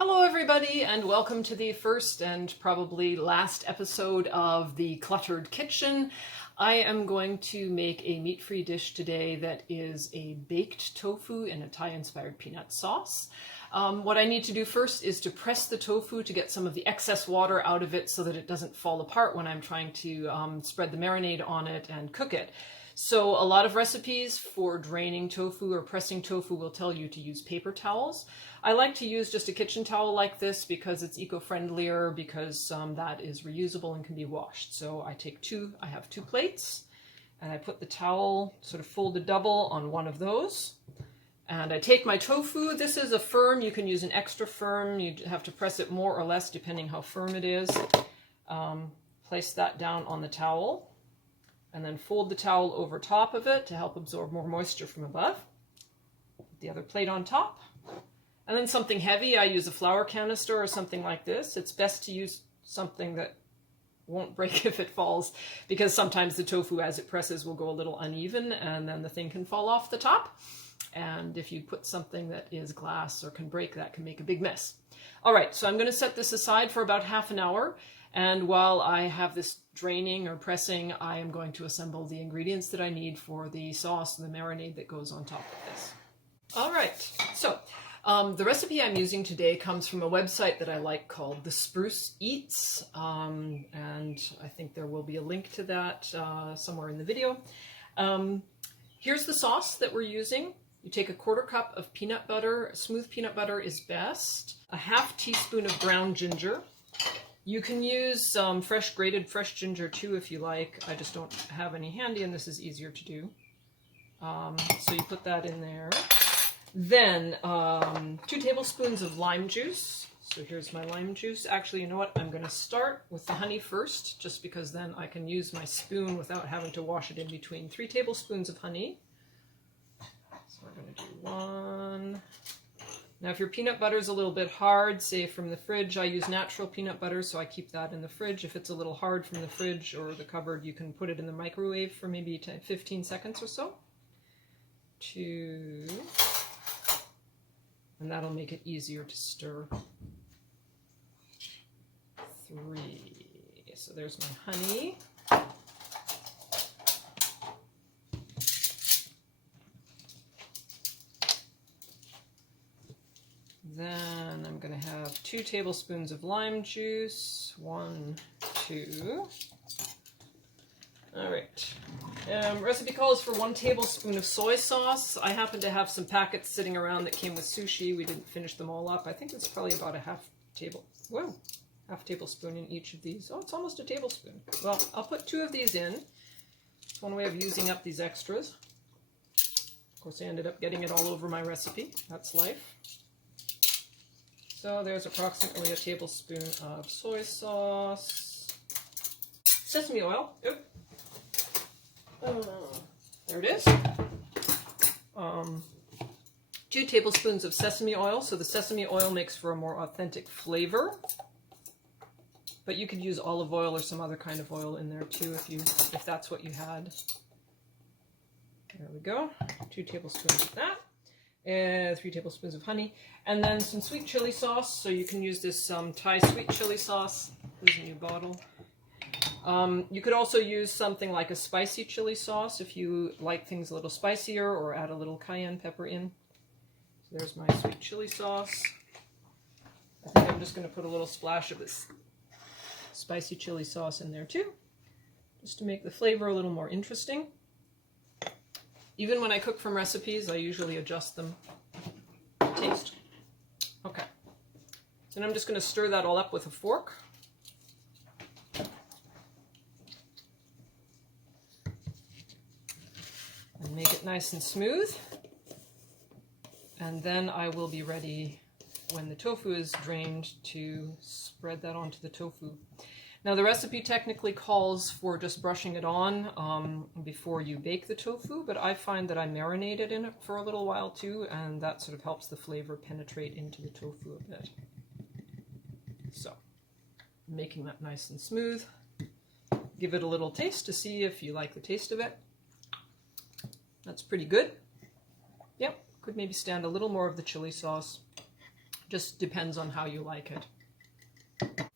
Hello everybody, and welcome to the first and probably last episode of The Cluttered Kitchen. I am going to make a meat-free dish today that is a baked tofu in a Thai-inspired peanut sauce. What I need to do first is to press the tofu to get some of the excess water out of it so that it doesn't fall apart when I'm trying to spread the marinade on it and cook it. So a lot of recipes for draining tofu or pressing tofu will tell you to use paper towels. I like to use just a kitchen towel like this because it's eco-friendlier, because that is reusable and can be washed. So I have two plates, and I put the towel sort of folded double on one of those. And I take my tofu. This is a firm. You can use an extra firm. You have to press it more or less depending how firm it is. Place that down on the towel, and then fold the towel over top of it to help absorb more moisture from above. Put the other plate on top. And then something heavy, I use a flour canister or something like this. It's best to use something that won't break if it falls, because sometimes the tofu as it presses will go a little uneven and then the thing can fall off the top. And if you put something that is glass or can break, that can make a big mess. All right, so I'm going to set this aside for about half an hour. And while I have this draining or pressing, I am going to assemble the ingredients that I need for the sauce and the marinade that goes on top of this. All right, so the recipe I'm using today comes from a website that I like called The Spruce Eats, and I think there will be a link to that somewhere in the video. Here's the sauce that we're using. You take a 1/4 cup of peanut butter. Smooth peanut butter is best. A 1/2 teaspoon of ground ginger. You can use grated fresh ginger too if you like. I just don't have any handy, and this is easier to do. So you put that in there. Then 2 tablespoons of lime juice. So here's my lime juice. Actually, you know what? I'm going to start with the honey first, just because then I can use my spoon without having to wash it in between. 3 tablespoons of honey. So we're going to do 1. Now, if your peanut butter is a little bit hard, say from the fridge, I use natural peanut butter, so I keep that in the fridge. If it's a little hard from the fridge or the cupboard, you can put it in the microwave for maybe 15 seconds or so. 2. And that'll make it easier to stir. 3. So there's my honey. Then I'm going to have 2 tablespoons of lime juice. 1, 2. All right. Recipe calls for 1 tablespoon of soy sauce. I happen to have some packets sitting around that came with sushi. We didn't finish them all up. I think it's probably about a half tablespoon in each of these. Oh, it's almost a tablespoon. Well, I'll put 2 of these in. It's one way of using up these extras. Of course, I ended up getting it all over my recipe. That's life. So there's approximately a tablespoon of soy sauce. Sesame oil. Oop. There it is. 2 tablespoons of sesame oil. So the sesame oil makes for a more authentic flavor. But you could use olive oil or some other kind of oil in there too if that's what you had. There we go. 2 tablespoons of that. 3 tablespoons of honey. And then some sweet chili sauce. So you can use this Thai sweet chili sauce. There's a new bottle. You could also use something like a spicy chili sauce if you like things a little spicier, or add a little cayenne pepper in. So there's my sweet chili sauce. I think I'm just going to put a little splash of this spicy chili sauce in there too, just to make the flavor a little more interesting. Even when I cook from recipes, I usually adjust them to taste. Okay. So now I'm just going to stir that all up with a fork. And make it nice and smooth. And then I will be ready, when the tofu is drained, to spread that onto the tofu. Now the recipe technically calls for just brushing it on before you bake the tofu, but I find that I marinate it in it for a little while too, and that sort of helps the flavor penetrate into the tofu a bit. So, making that nice and smooth. Give it a little taste to see if you like the taste of it. That's pretty good. Yep, could maybe stand a little more of the chili sauce. Just depends on how you like it.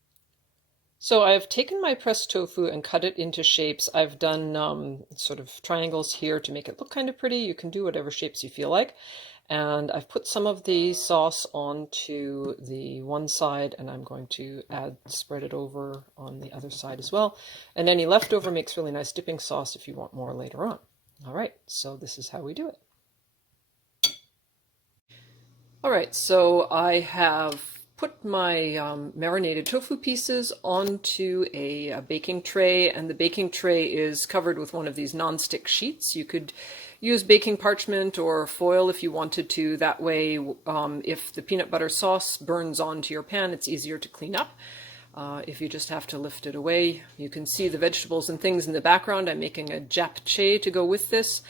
So I've taken my pressed tofu and cut it into shapes. I've done sort of triangles here to make it look kind of pretty. You can do whatever shapes you feel like. And I've put some of the sauce onto the one side, and I'm going to spread it over on the other side as well. And any leftover makes really nice dipping sauce if you want more later on. All right, so this is how we do it. All right, so I have put my marinated tofu pieces onto a baking tray, and the baking tray is covered with one of these non-stick sheets. You could use baking parchment or foil if you wanted to. That way, if the peanut butter sauce burns onto your pan, it's easier to clean up. If you just have to lift it away. You can see the vegetables and things in the background. I'm making a japchae to go with this.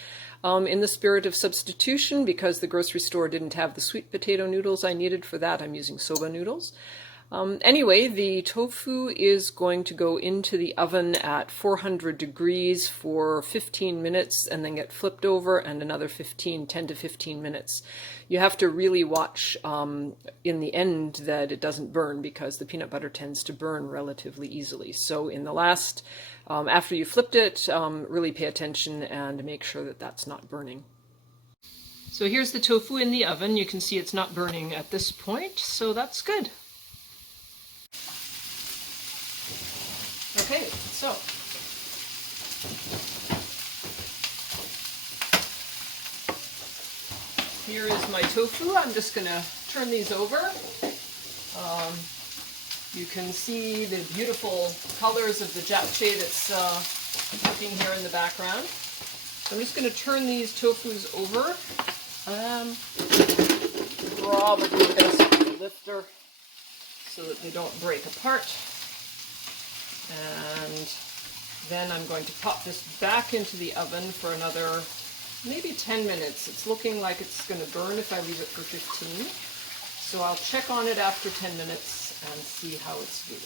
In the spirit of substitution, because the grocery store didn't have the sweet potato noodles I needed for that, I'm using soba noodles. Anyway, the tofu is going to go into the oven at 400 degrees for 15 minutes and then get flipped over, and another 10 to 15 minutes. You have to really watch in the end that it doesn't burn, because the peanut butter tends to burn relatively easily. So in the last, after you flipped it, really pay attention and make sure that that's not burning. So here's the tofu in the oven. You can see it's not burning at this point, so that's good. Okay, so here is my tofu. I'm just going to turn these over. You can see the beautiful colors of the japchae that's cooking here in the background. So I'm just going to turn these tofus over. Probably with a lifter so that they don't break apart. And then I'm going to pop this back into the oven for another maybe 10 minutes. It's looking like it's going to burn if I leave it for 15. So I'll check on it after 10 minutes and see how it's doing.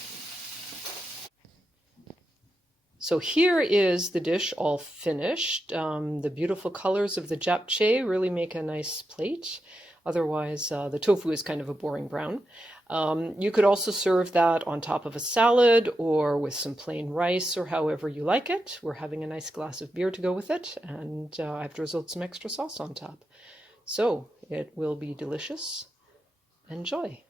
So here is the dish all finished. The beautiful colors of the japchae really make a nice plate. Otherwise, the tofu is kind of a boring brown. You could also serve that on top of a salad or with some plain rice, or however you like it. We're having a nice glass of beer to go with it, and I've drizzled some extra sauce on top. So it will be delicious. Enjoy.